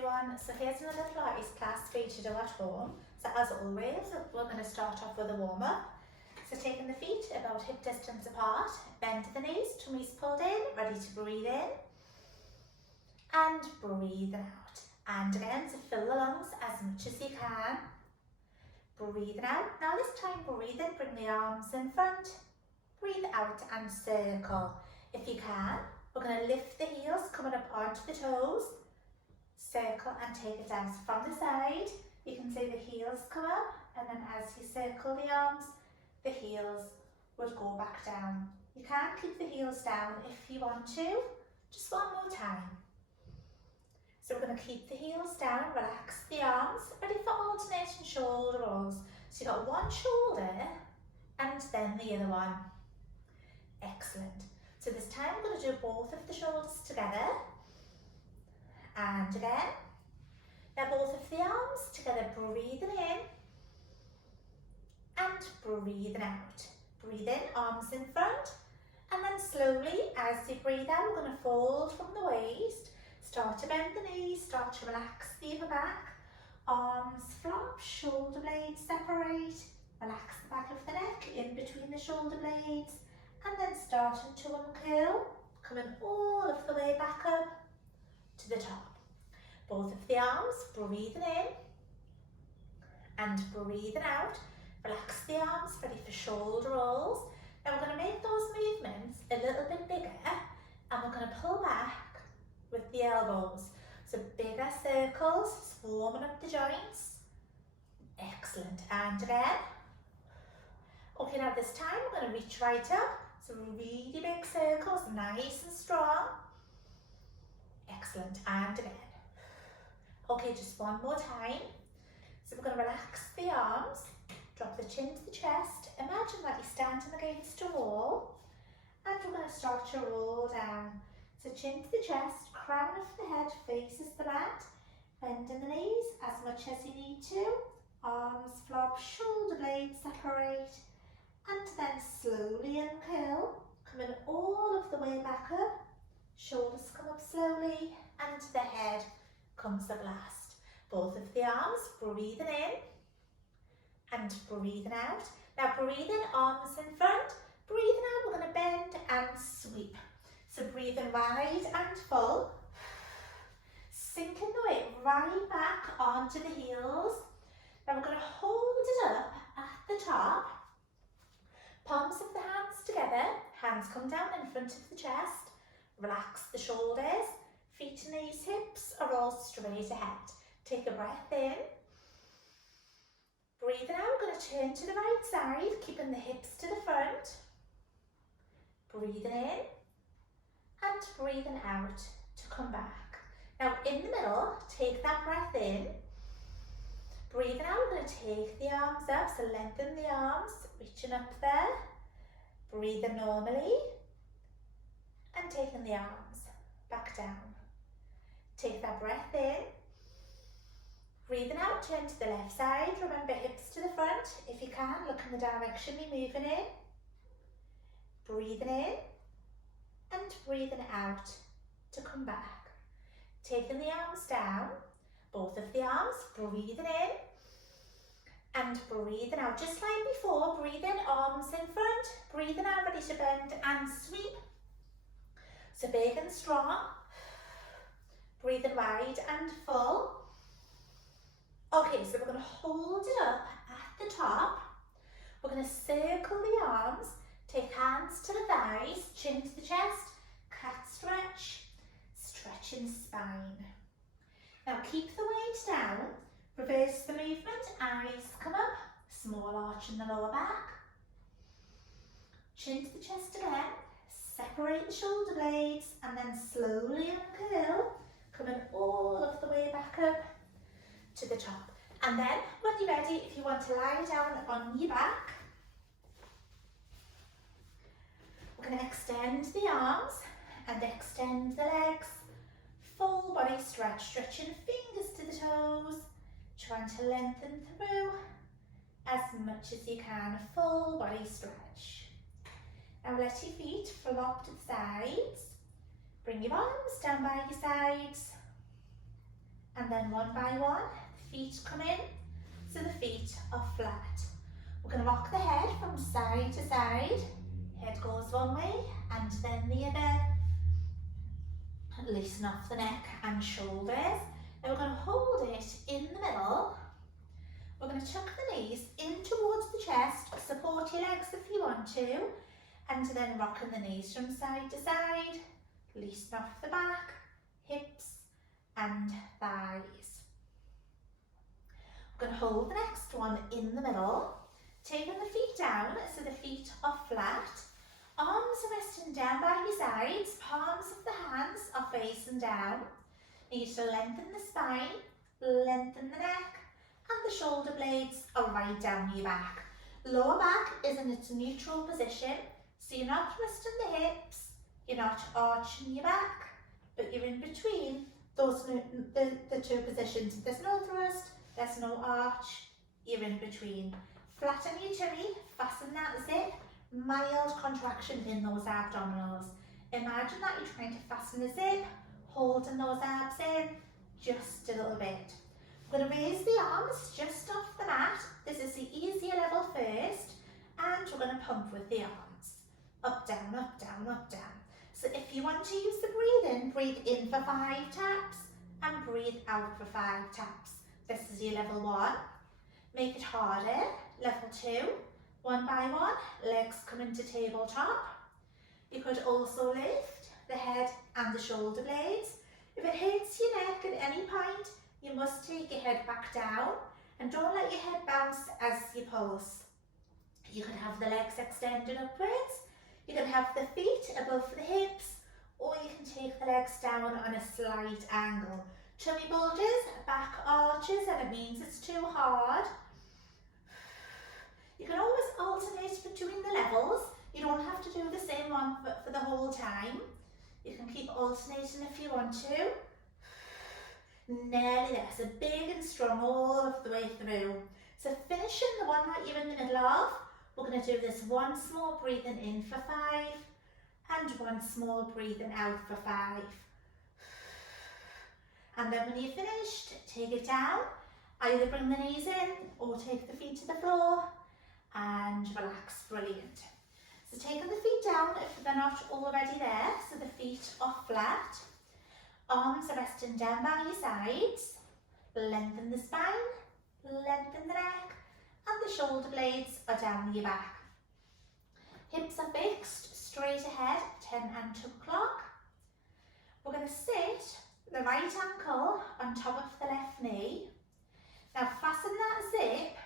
everyone, so here's another Pilates class for you to do at home. So as always, we're going to start off with a warm-up. So taking the feet about hip distance apart, bend the knees, tummies pulled in, ready to breathe in and breathe out. And again, to fill the lungs as much as you can. Breathe out. Now this time breathe in, bring the arms in front, breathe out and circle. If you can, we're going to lift the heels coming up onto the toes, circle and take it down. So from the side, you can see the heels come up, and then as you circle the arms, the heels would go back down. You can keep the heels down if you want to. Just one more time. So we're going to keep the heels down, relax the arms, ready for alternating shoulder rolls. So you've got one shoulder and then the other one. Excellent. So this time we're going to do both of the shoulders together. And again. Now both of the arms together, breathing in and breathing out. Breathe in, arms in front, and then slowly as you breathe out, we're going to fold from the waist. Start to bend the knees, start to relax the upper back. Arms flop, shoulder blades separate. Relax the back of the neck in between the shoulder blades. And then starting to uncurl, coming all of the way back up to the top. Both of the arms, breathing in and breathing out. Relax the arms, ready for shoulder rolls. Now we're going to make those movements a little bit bigger, and we're going to pull back with the elbows. So bigger circles, warming up the joints. Excellent. And again. Okay, now this time we're going to reach right up. So really big circles, nice and strong. Excellent. And again. Okay, just one more time. So we're going to relax the arms, drop the chin to the chest. Imagine that you're standing against a wall, and we're going to start to roll down. So chin to the chest, crown of the head faces the mat, bending the knees as much as you need to. Arms flop, shoulder blades separate, and then slowly uncurl, coming all of the way back up. Shoulders come up slowly, and the head comes up last. Both of the arms, breathing in and breathing out. Now breathe in, arms in front, breathing out, we're going to bend and sweep. So breathing wide and full, sinking the weight right back onto the heels. Now we're going to hold it up at the top, palms of the hands together, hands come down in front of the chest, relax the shoulders. Feet, knees, hips are all straight ahead. Take a breath in. Breathing out, we're going to turn to the right side, keeping the hips to the front. Breathing in and breathing out to come back. Now in the middle, take that breath in. Breathing out, we're going to take the arms up, so lengthen the arms, reaching up there. Breathing normally and taking the arms back down. Take that breath in. Breathing out, turn to the left side. Remember, hips to the front. If you can, look in the direction you're moving in. Breathing in and breathing out to come back. Taking the arms down, both of the arms, breathing in and breathing out. Just like before, breathe in, arms in front. Breathing out, ready to bend and sweep. So big and strong. Breathing wide and full. Okay, so we're going to hold it up at the top. We're going to circle the arms, take hands to the thighs, chin to the chest, cat stretch, stretching spine. Now keep the weight down, reverse the movement, eyes come up, small arch in the lower back. Chin to the chest again, separate the shoulder blades, and then slowly uncurl. Coming all of the way back up to the top. And then when you're ready, if you want to lie down on your back, we're going to extend the arms and extend the legs. Full body stretch, stretching fingers to the toes, trying to lengthen through as much as you can. Full body stretch. Now let your feet flop to the sides. Bring your arms down by your sides and and then one by one, the feet come in, so the feet are flat. We're going to rock the head from side to side. Head goes one way and then the other. Loosen off the neck and shoulders. Now we're going to hold it in the middle. We're going to tuck the knees in towards the chest, support your legs if you want to, and then rocking the knees from side to side. Loosen off the back, hips and thighs. We're going to hold the next one in the middle, taking the feet down so the feet are flat. Arms are resting down by your sides, palms of the hands are facing down. Need to lengthen the spine, lengthen the neck, and the shoulder blades are right down your back. Lower back is in its neutral position, so you're not twisting the hips, you're not arching your back, but you're in between those the two positions. There's no thrust, there's no arch, you're in between. Flatten your tummy, fasten that zip. Mild contraction in those abdominals. Imagine that you're trying to fasten a zip, holding those abs in just a little bit. We're going to raise the arms just off the mat. This is the easier level first, and we're going to pump with the arms. Up, down, up, down, up, down. So if you want to use the breathe in for 5 taps and breathe out for 5 taps. This is your level 1. Make it harder. Level 2. One by one, legs come into tabletop. You could also lift the head and the shoulder blades. If it hurts your neck at any point, you must take your head back down and don't let your head bounce as you pulse. You can have the legs extended upwards, you can have the feet above the hips, or you can take the legs down on a slight angle. Tummy bulges, back arches, and it means it's too hard. You can always alternate between the levels. You don't have to do the same one for the whole time. You can keep alternating if you want to. Nearly there, so big and strong all of the way through. So finishing the one that you're in the middle of, we're going to do this one small breathing in for 5 and one small breathing out for 5. And then when you're finished, take it down. Either bring the knees in or take the feet to the floor and relax. Brilliant. So taking the feet down if they're not already there, so the feet are flat. Arms are resting down by your sides. Lengthen the spine, lengthen the neck, and the shoulder blades are down your back. Hips are fixed, straight ahead, 10 and 2 o'clock. We're going to sit the right ankle on top of the left knee. Now fasten that zip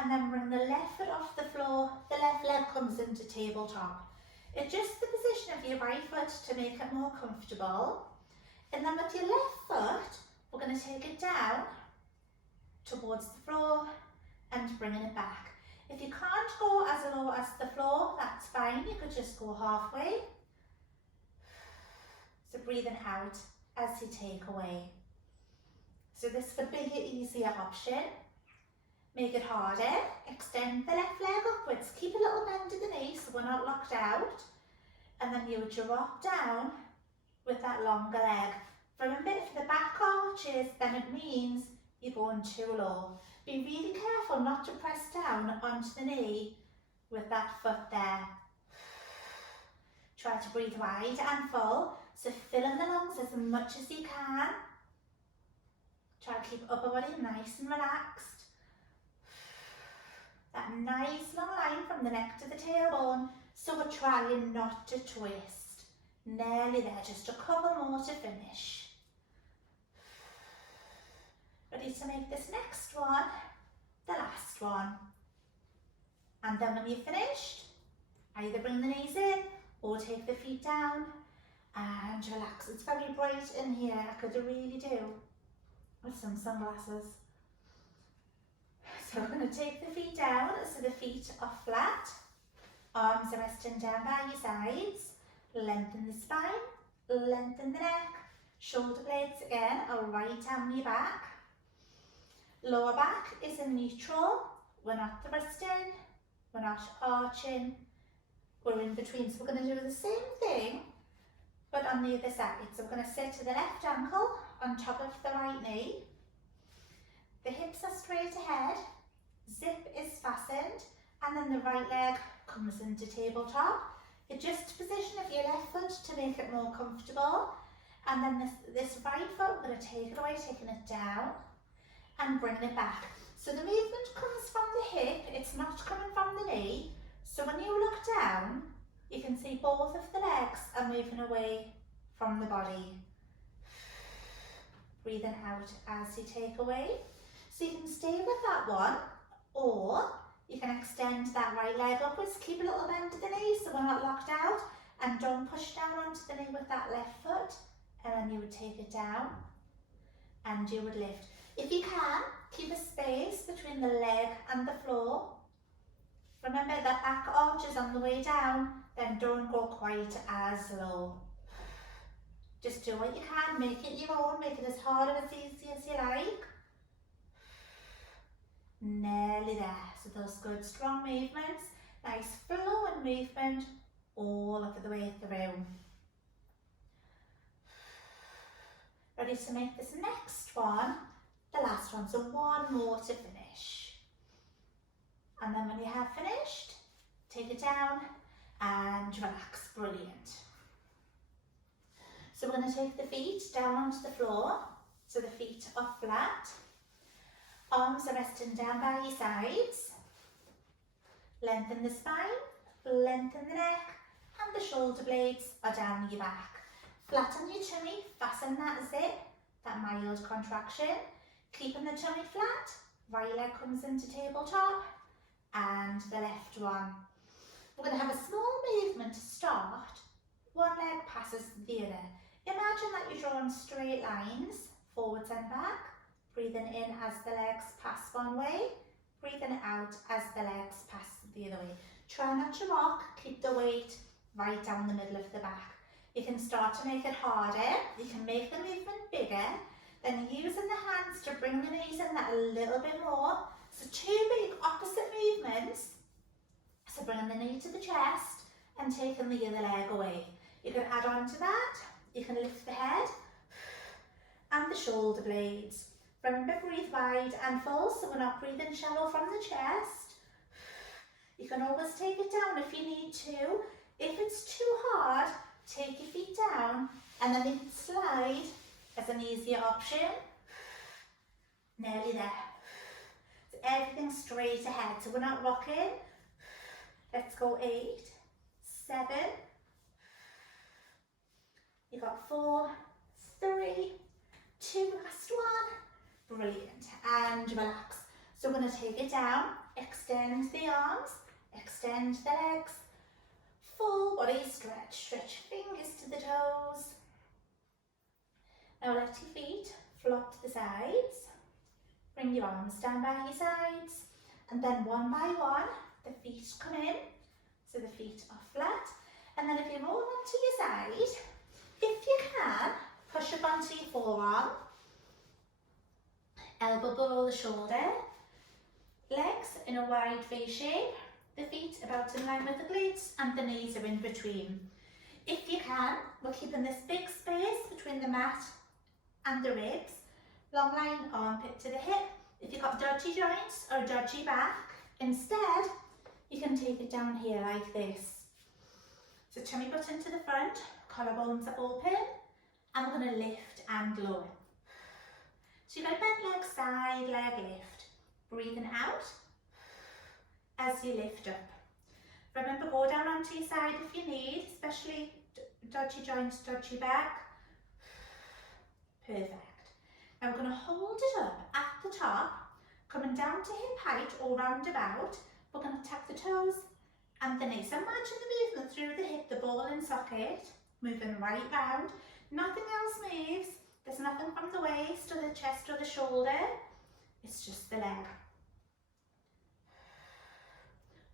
and then bring the left foot off the floor. The left leg comes into tabletop. Adjust the position of your right foot to make it more comfortable. And then with your left foot, we're going to take it down towards the floor and bringing it back. If you can't go as low as the floor, that's fine. You could just go halfway. So breathing out as you take away. So this would be your easier option. Make it harder. Extend the left leg upwards. Keep a little bend in the knee so we're not locked out. And then you would drop down with that longer leg. Remember, if the back arches, then it means you're going too low. Be really careful not to press down onto the knee with that foot there. Try to breathe wide and full. So fill in the lungs as much as you can. Try to keep upper body nice and relaxed. That nice long line from the neck to the tailbone. So we're trying not to twist. Nearly there, just a couple more to finish. Ready to make this next one the last one. And then when you're finished, either bring the knees in or take the feet down and relax. It's very bright in here, I could really do with some sunglasses. So we're going to take the feet down so the feet are flat. Arms are resting down by your sides. Lengthen the spine, lengthen the neck. Shoulder blades again are right down your back. Lower back is in neutral. We're not thrusting, we're not arching, we're in between. So we're going to do the same thing, but on the other side. So we're going to sit to the left ankle on top of the right knee. The hips are straight ahead, zip is fastened, and then the right leg comes into tabletop. Adjust the position of your left foot to make it more comfortable. And then this right foot, we're going to take it away, taking it down and bringing it back. So the movement comes from the hip, it's not coming from the knee. So when you look down, you can see both of the legs are moving away from the body. Breathing out as you take away. So you can stay with that one, or you can extend that right leg upwards, keep a little bend to the knee so we're not locked out, and don't push down onto the knee with that left foot, and then you would take it down and you would lift. If you can, keep a space between the leg and the floor. Remember that back arch is on the way down, then don't go quite as low. Just do what you can, make it your own, make it as hard or as easy as you like. Nearly there. So those good strong movements, nice flowing movement all of the way through. Ready to make this next one the last one, so one more to finish. And then when you have finished, take it down and relax. Brilliant. So we're going to take the feet down onto the floor, so the feet are flat. Arms are resting down by your sides. Lengthen the spine, lengthen the neck, and the shoulder blades are down your back. Flatten your tummy, fasten that zip, that mild contraction. Keeping the tummy flat, right leg comes into tabletop, and the left one. We're going to have a small movement to start. One leg passes the other. Imagine that you're drawing straight lines, forwards and back. Breathing in as the legs pass one way, breathing out as the legs pass the other way. Try not to rock, keep the weight right down the middle of the back. You can start to make it harder, you can make the movement bigger, then using the hands to bring the knees in that a little bit more. So two big opposite movements. So bringing the knee to the chest and taking the other leg away. You can add on to that, you can lift the head and the shoulder blades. Remember, breathe wide and full, so we're not breathing shallow from the chest. You can always take it down if you need to. If it's too hard, take your feet down and then you can slide as an easier option. Nearly there. So everything straight ahead, so we're not rocking. Let's go 8, 7. You got 4, 3, 2, last one. Brilliant, and relax. So we're going to take it down, extend the arms, extend the legs, full body stretch, stretch fingers to the toes. Now let your feet flop to the sides, bring your arms down by your sides, and then one by one, the feet come in, so the feet are flat, and then if you roll onto your side, if you can, push up onto your forearm, elbow below the shoulder, legs in a wide V shape, the feet about in line with the glutes and the knees are in between. If you can, we're keeping this big space between the mat and the ribs, long line armpit to the hip. If you've got dodgy joints or dodgy back, instead you can take it down here like this. So tummy button to the front, collarbones are open, and we're going to lift and lower. So you've got bent leg, side leg lift. Breathing out as you lift up. Remember, go down onto your side if you need, especially dodgy joints, dodgy back. Perfect. Now we're going to hold it up at the top, coming down to hip height or round about. We're going to tap the toes and the knees. So imagine the movement through the hip, the ball and socket, moving right round. Nothing else moves. There's nothing from the waist or the chest or the shoulder. It's just the leg.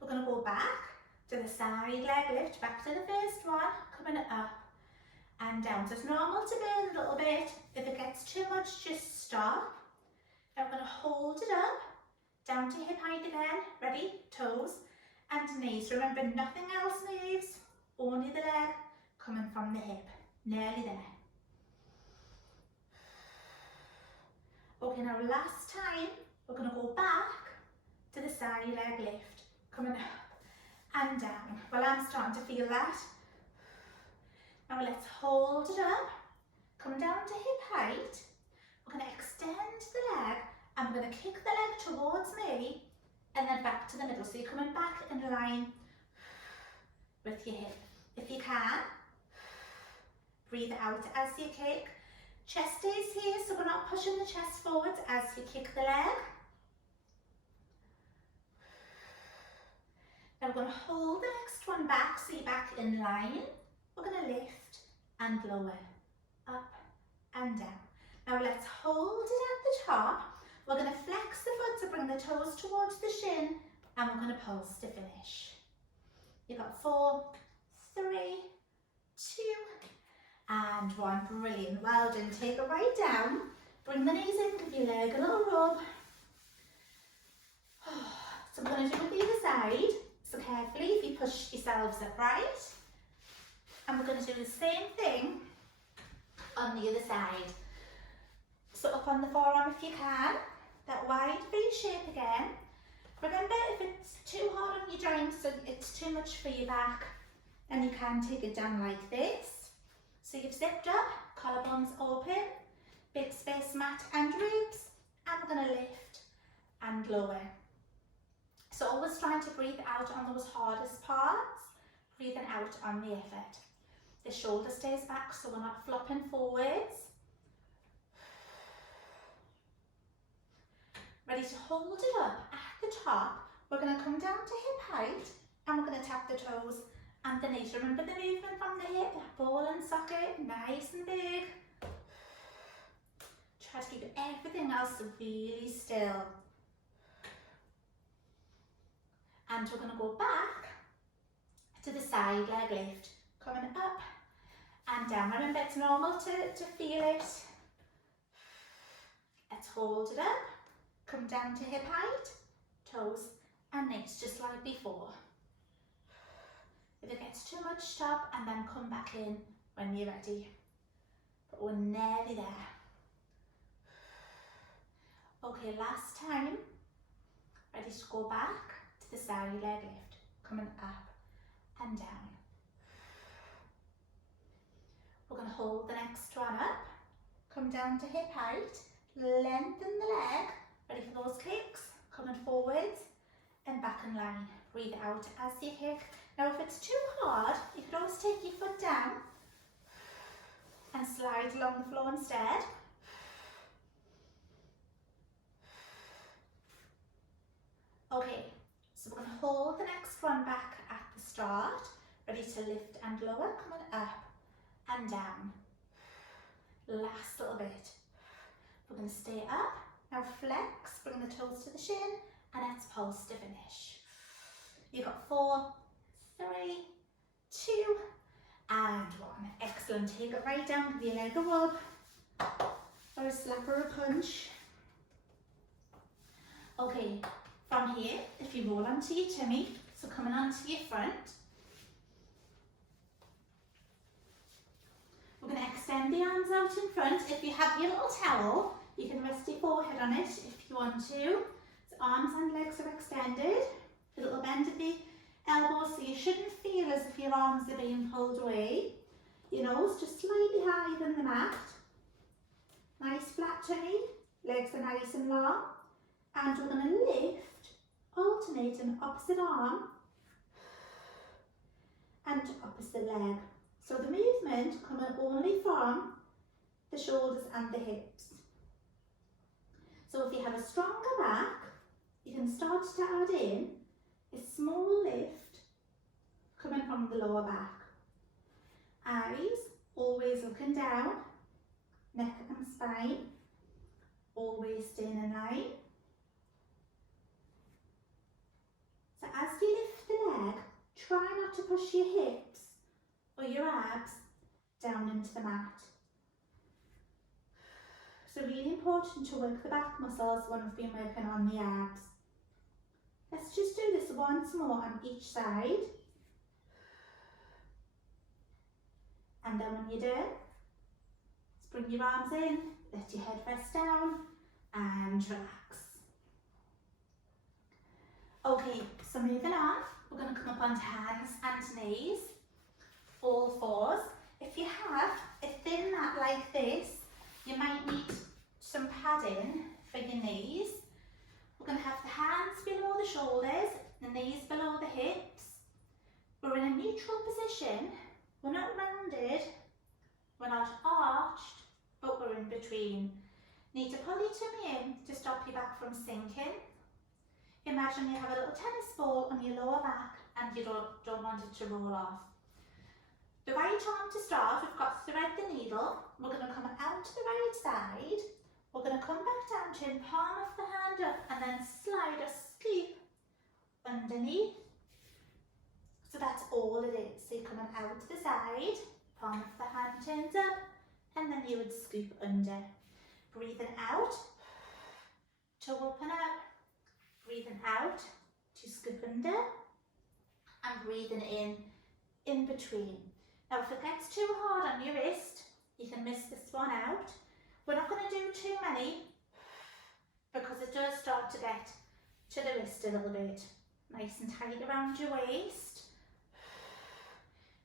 We're going to go back to the side leg lift, back to the first one, coming up and down. So it's normal to bend a little bit. If it gets too much, just stop. Now we're going to hold it up, down to hip height again. Ready? Toes and knees. Remember, nothing else moves, only the leg coming from the hip. Nearly there. Okay, Okay, now last time, we're going to go back to the side leg lift, coming up and down. Well, I'm starting to feel that. Now let's hold it up, come down to hip height. We're going to extend the leg and we're going to kick the leg towards me and then back to the middle. So you're coming back in line with your hip. If you can, breathe out as you kick. Chest stays here, so we're not pushing the chest forwards as you kick the leg. Now we're going to hold the next one back, so you're back in line. We're going to lift and lower, up and down. Now let's hold it at the top. We're going to flex the foot to bring the toes towards the shin, and we're going to pulse to finish. You've got 4, 3, 2, and 1. Brilliant. Well done. Take it right down. Bring the knees in, give your leg a little rub. So I'm going to do it the other side. So carefully, if you push yourselves upright. And we're going to do the same thing on the other side. So up on the forearm if you can. That wide V shape again. Remember, if it's too hard on your joints, so it's too much for your back, then you can take it down like this. So you've zipped up, collarbones open, big space mat and ribs, and we're going to lift and lower. So always trying to breathe out on those hardest parts, breathing out on the effort. The shoulder stays back so we're not flopping forwards. Ready to hold it up at the top. We're going to come down to hip height and we're going to tap the toes and the knees. Remember the movement from the hip, ball and socket, nice and big. Try to keep everything else really still. And we're going to go back to the side leg lift, coming up and down. Remember, it's normal to feel it. Let's hold it up, come down to hip height, toes and knees, just like before. If it gets too much, stop and then come back in when you're ready. But we're nearly there. Okay, last time. Ready to go back to the side leg lift, coming up and down. We're going to hold the next one up, come down to hip height, lengthen the leg, ready for those kicks, coming forwards and back in line. Breathe out as you kick. Now if it's too hard, you can always take your foot down and slide along the floor instead. Okay, so we're going to hold the next one back at the start, ready to lift and lower, coming up and down. Last little bit. We're going to stay up. Now flex, bring the toes to the shin, and let's pulse to finish. You've got 4, 3, 2, and 1. Excellent. Take it right down, give your leg a rub, or a slap or a punch. Okay, from here, if you roll onto your tummy, so coming onto your front, we're going to extend the arms out in front. If you have your little towel, you can rest your forehead on it if you want to. So arms and legs are extended. A little bend at the elbows, so you shouldn't feel as if your arms are being pulled away. Your nose just slightly higher than the mat. Nice flat tummy, legs are nice and long. And we're going to lift, alternating opposite arm and opposite leg. So the movement coming only from the shoulders and the hips. So if you have a stronger back, you can start to add in a small lift coming from the lower back. Eyes always looking down, neck and spine always staying in line. So as you lift the leg, try not to push your hips or your abs down into the mat. So really important to work the back muscles when we've been working on the abs. Let's just do this once more on each side. And then when you're done, just bring your arms in, let your head rest down, and and relax. Okay, so moving on, we're going to come up onto hands and knees, all fours. If you have a thin mat like this, you might need some padding for your knees. We're going to have the hands below the shoulders, the knees below the hips. We're in a neutral position. We're not rounded, we're not arched, but we're in between. Need to pull your tummy in to stop your back from sinking. Imagine you have a little tennis ball on your lower back and you don't want it to roll off. The right arm to start, we've got thread the needle. We're going to come out to the right side. We're going to come back down, chin, palm of the hand up, and then slide or scoop underneath. So that's all it is. So you're coming out to the side, palm of the hand turns up, and then you would scoop under. Breathing out to open up, breathing out to scoop under, and breathing in between. Now if it gets too hard on your wrist, you can miss this one out. We're not going to do too many because it does start to get to the wrist a little bit. Nice and tight around your waist.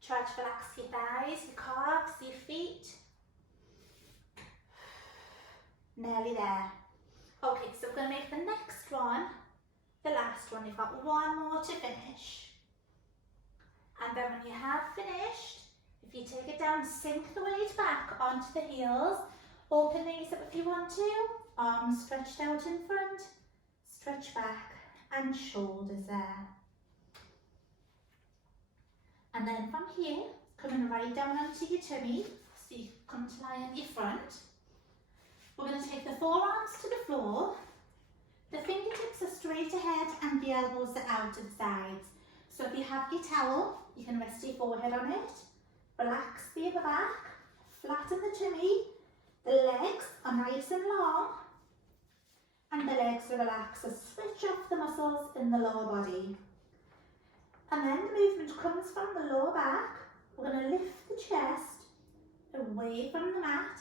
Try to relax your thighs, your calves, your feet. Nearly there. Okay, so we're going to make the next one the last one. You've got one more to finish. And then when you have finished, if you take it down, sink the weight back onto the heels. Open these up if you want to. Arms stretched out in front. Stretch back and shoulders there. And then from here, coming right down onto your tummy, so you come to lie on your front. We're going to take the forearms to the floor. The fingertips are straight ahead and the elbows are out to the sides. So if you have your towel, you can rest your forehead on it. Relax the upper back, flatten the tummy. The legs are nice and long. And the legs are relaxed, so switch off the muscles in the lower body. And then the movement comes from the lower back. We're going to lift the chest away from the mat.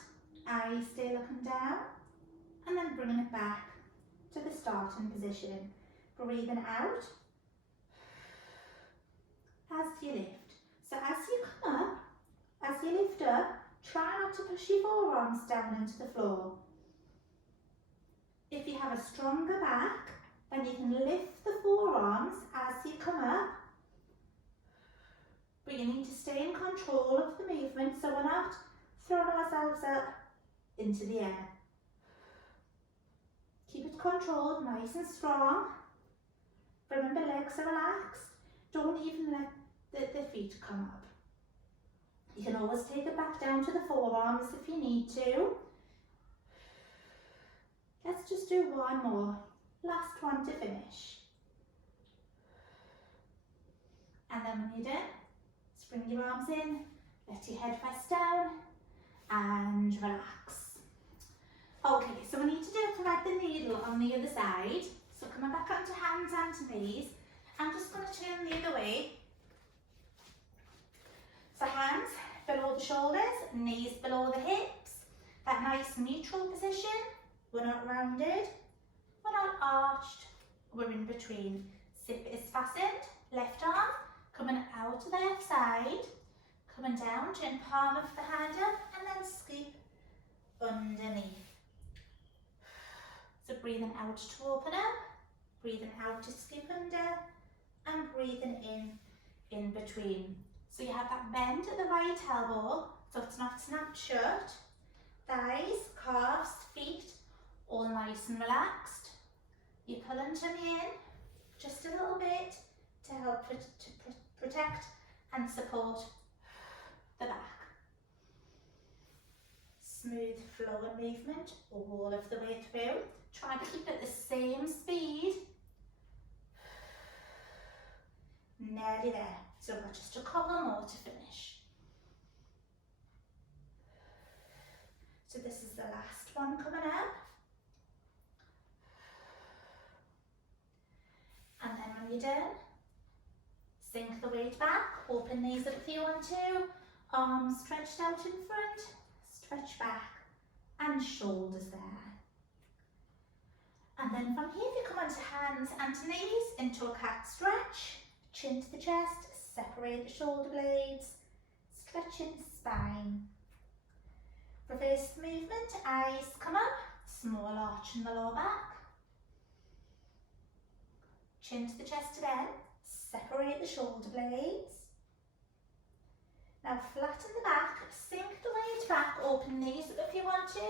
Eyes stay looking down. And then bringing it back to the starting position. Breathing out as you lift. So as you come up, as you lift up, try not to push your forearms down into the floor. If you have a stronger back, then you can lift the forearms as you come up. But you need to stay in control of the movement so we're not throwing ourselves up into the air. Keep it controlled, nice and strong. Remember, legs are relaxed. Don't even let the feet come up. You can always take it back down to the forearms if you need to. Let's just do one more. Last one to finish. And then when you're done, bring your arms in, let your head rest down, and relax. Okay, so we need to do thread the needle on the other side. So coming back onto hands and knees, I'm just going to turn the other way. So hands below the shoulders, knees below the hips. That nice neutral position. We're not rounded, we're not arched, we're in between. Zip is fastened, left arm coming out to the left side, coming down, chin palm of the hand up, and then scoop underneath. So breathing out to open up, breathing out to scoop under, and breathing in between. So you have that bend at the right elbow, so it's not snapped shut. Thighs, calves, feet, all nice and relaxed. You're pulling tummy in just a little bit to help protect and support the back. Smooth flowing movement all of the way through. Try to keep it the same speed. Nearly there. So we've got just a couple more to finish. So this is the last one coming up. And then when you're done, sink the weight back, open knees up if you want to, arms stretched out in front, stretch back, and shoulders there. then from here, if you come onto hands and knees into a cat stretch, chin to the chest, separate the shoulder blades, stretching the spine. Reverse the movement, eyes come up, small arch in the lower back. Chin to the chest again, separate the shoulder blades. Now flatten the back, sink the weight back, open knees if you want to.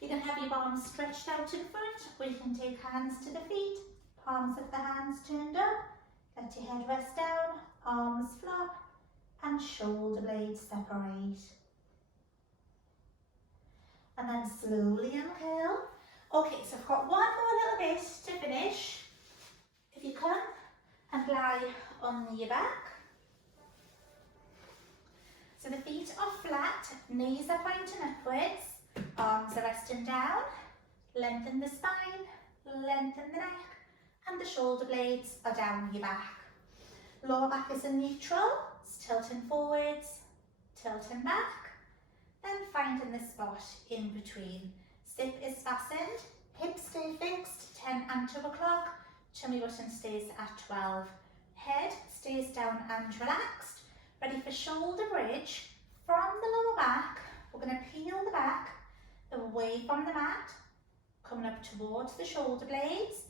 You can have your arms stretched out in front, or you can take hands to the feet, palms of the hands turned up, let your head rest down, arms flop, and shoulder blades separate. And then slowly uncurl. Okay, so I've got one more little bit to finish. If you come and lie on your back. So the feet are flat, knees are pointing upwards, arms are resting down, lengthen the spine, lengthen the neck, and the shoulder blades are down your back. Lower back is in neutral, it's tilting forwards, tilting back, then finding the spot in between. Zip is fastened, hips stay fixed, 10 and 2 o'clock, tummy button stays at 12. Head stays down and relaxed. Ready for shoulder bridge. From the lower back, we're going to peel the back away from the mat, coming up towards the shoulder blades,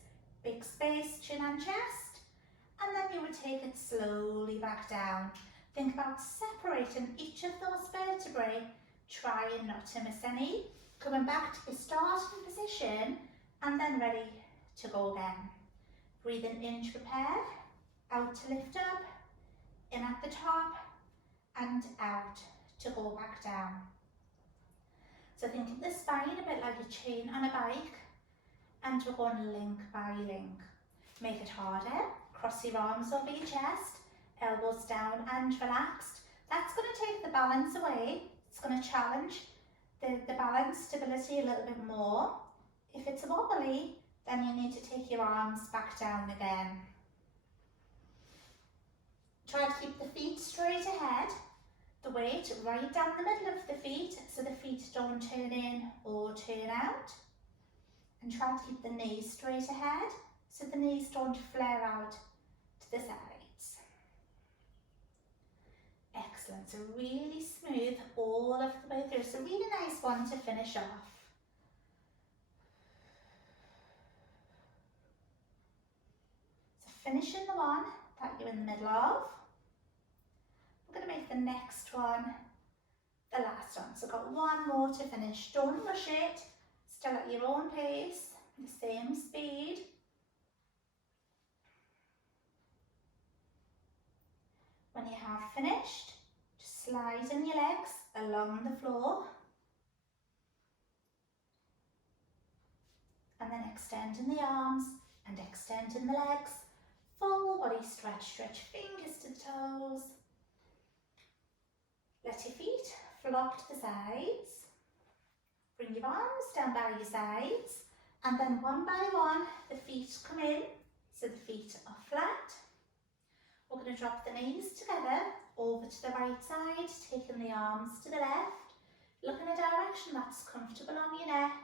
big space, chin and chest, and then you would take it slowly back down. Think about separating each of those vertebrae, trying not to miss any. Coming back to your starting position, and then ready to go again. Breathing in to prepare, out to lift up, in at the top, and out to go back down. So think of the spine a bit like a chain on a bike, and we're going link by link. Make it harder, cross your arms over your chest, elbows down and relaxed. That's going to take the balance away. It's going to challenge the balance, stability a little bit more. If it's wobbly, then you need to take your arms back down again. Try to keep the feet straight ahead, the weight right down the middle of the feet so the feet don't turn in or turn out. And try to keep the knees straight ahead so the knees don't flare out to the sides. Excellent, so really smooth all of the way through. So really nice one to finish off. So finishing the one that you're in the middle of. We're going to make the next one the last one. So I've got one more to finish. Don't rush it, still at your own pace, the same speed. When you have finished, just slide in your legs along the floor. And then extending the arms and extending the legs. Full body stretch, stretch fingers to the toes. Let your feet flop to the sides. Bring your arms down by your sides. And then one by one, the feet come in, so the feet are flat. We're going to drop the knees together over to the right side, taking the arms to the left. Look in a direction that's comfortable on your neck.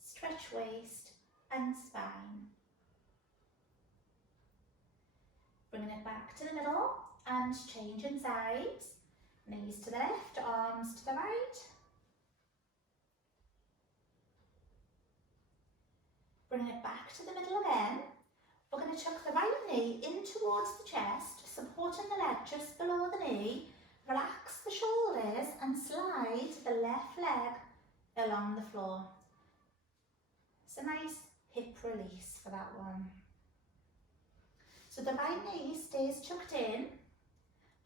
Stretch waist and spine. Bringing it back to the middle and changing sides. Knees to the left, arms to the right. Bring it back to the middle again. We're going to chuck the right knee in towards the chest, supporting the leg just below the knee. Relax the shoulders and slide the left leg along the floor. It's a nice hip release for that one. So the right knee stays chucked in.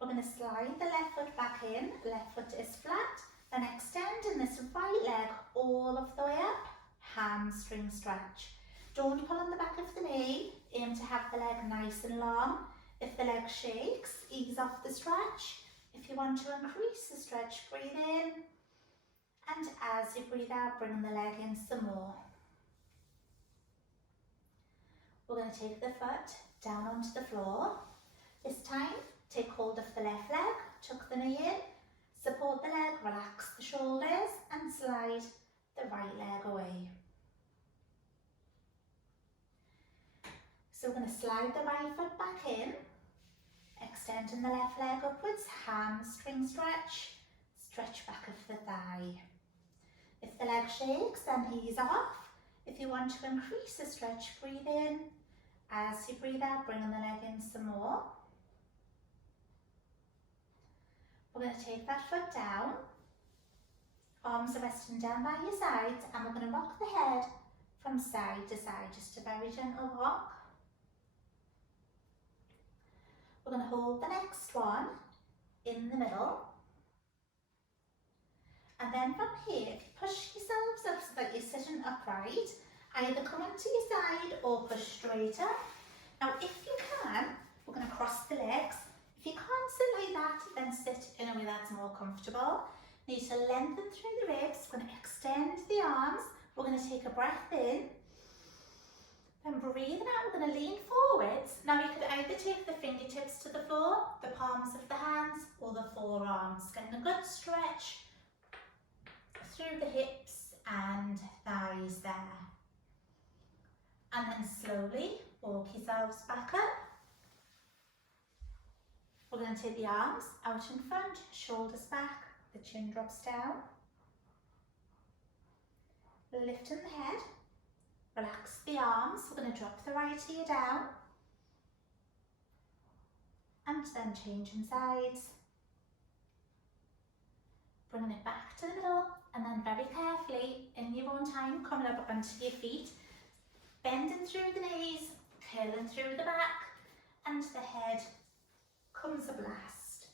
We're going to slide the left foot back in. Left foot is flat. Then extending this right leg all of the way up. Hamstring stretch. Don't pull on the back of the knee. Aim to have the leg nice and long. If the leg shakes, ease off the stretch. If you want to increase the stretch, breathe in. And as you breathe out, bring the leg in some more. We're going to take the foot down onto the floor. This time, take hold of the left leg, tuck the knee in, support the leg, relax the shoulders and slide the right leg away. So we're going to slide the right foot back in, extending the left leg upwards, hamstring stretch, stretch back of the thigh. If the leg shakes, then ease off. If you want to increase the stretch, breathe in. As you breathe out, bringing the leg in some more. We're going to take that foot down. Arms are resting down by your sides, and we're going to rock the head from side to side, just a very gentle rock. We're going to hold the next one in the middle. And then from here, if you push yourselves up so that you're sitting upright, either come onto your side or push straight up. Now, if you can, we're going to cross the legs. If you can't sit like that, then sit in a way that's more comfortable. You need to lengthen through the ribs. We're going to extend the arms. We're going to take a breath in. Then breathing out, we're going to lean forwards. Now you could either take the fingertips to the floor, the palms of the hands, or the forearms. Getting a good stretch through the hips and thighs there. And then slowly walk yourselves back up. We're going to take the arms out in front, shoulders back, the chin drops down. Lifting the head, relax the arms. We're going to drop the right ear down. And then changing sides. Bringing it back to the middle, and then very carefully, in your own time, coming up onto your feet, bending through the knees, curling through the back, and the head comes a blast.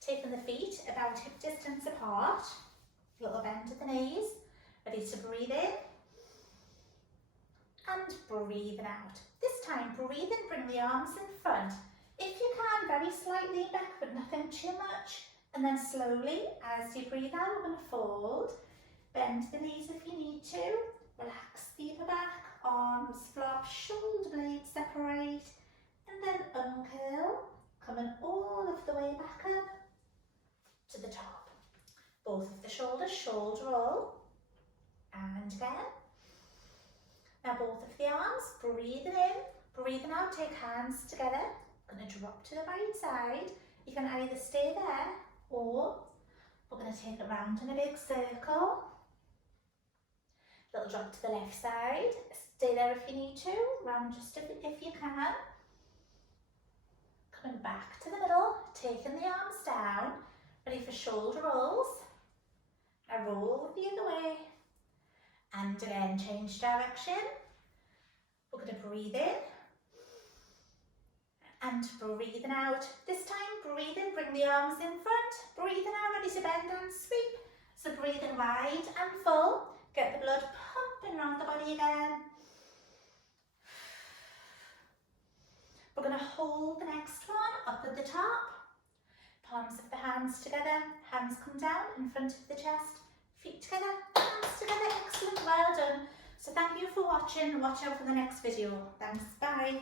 Taking the feet about hip distance apart, little bend at the knees, ready to breathe in, and breathing out. This time, breathe in, bring the arms in front. If you can, very slightly back, but nothing too much. And then slowly, as you breathe out, we're going to fold. Bend the knees if you need to. Relax the upper back, arms flop, shoulder blades separate. And then uncurl, coming all of the way back up to the top. Both of the shoulders, shoulder roll. And again. Now both of the arms, breathing in, breathing out, take hands together. Going to drop to the right side. You can either stay there, or we're going to take it round in a big circle. Little drop to the left side. Stay there if you need to. Round just if you can. Coming back to the middle. Taking the arms down. Ready for shoulder rolls. A roll the other way. And again, change direction. We're going to breathe in. And breathing out. This time, breathe in, bring the arms in front. Breathing out, ready to bend and sweep. So breathing wide and full. Get the blood pumping around the body again. We're going to hold the next one up at the top. Palms of the hands together. Hands come down in front of the chest. Feet together, hands together. Excellent, well done. So thank you for watching. Watch out for the next video. Thanks, bye.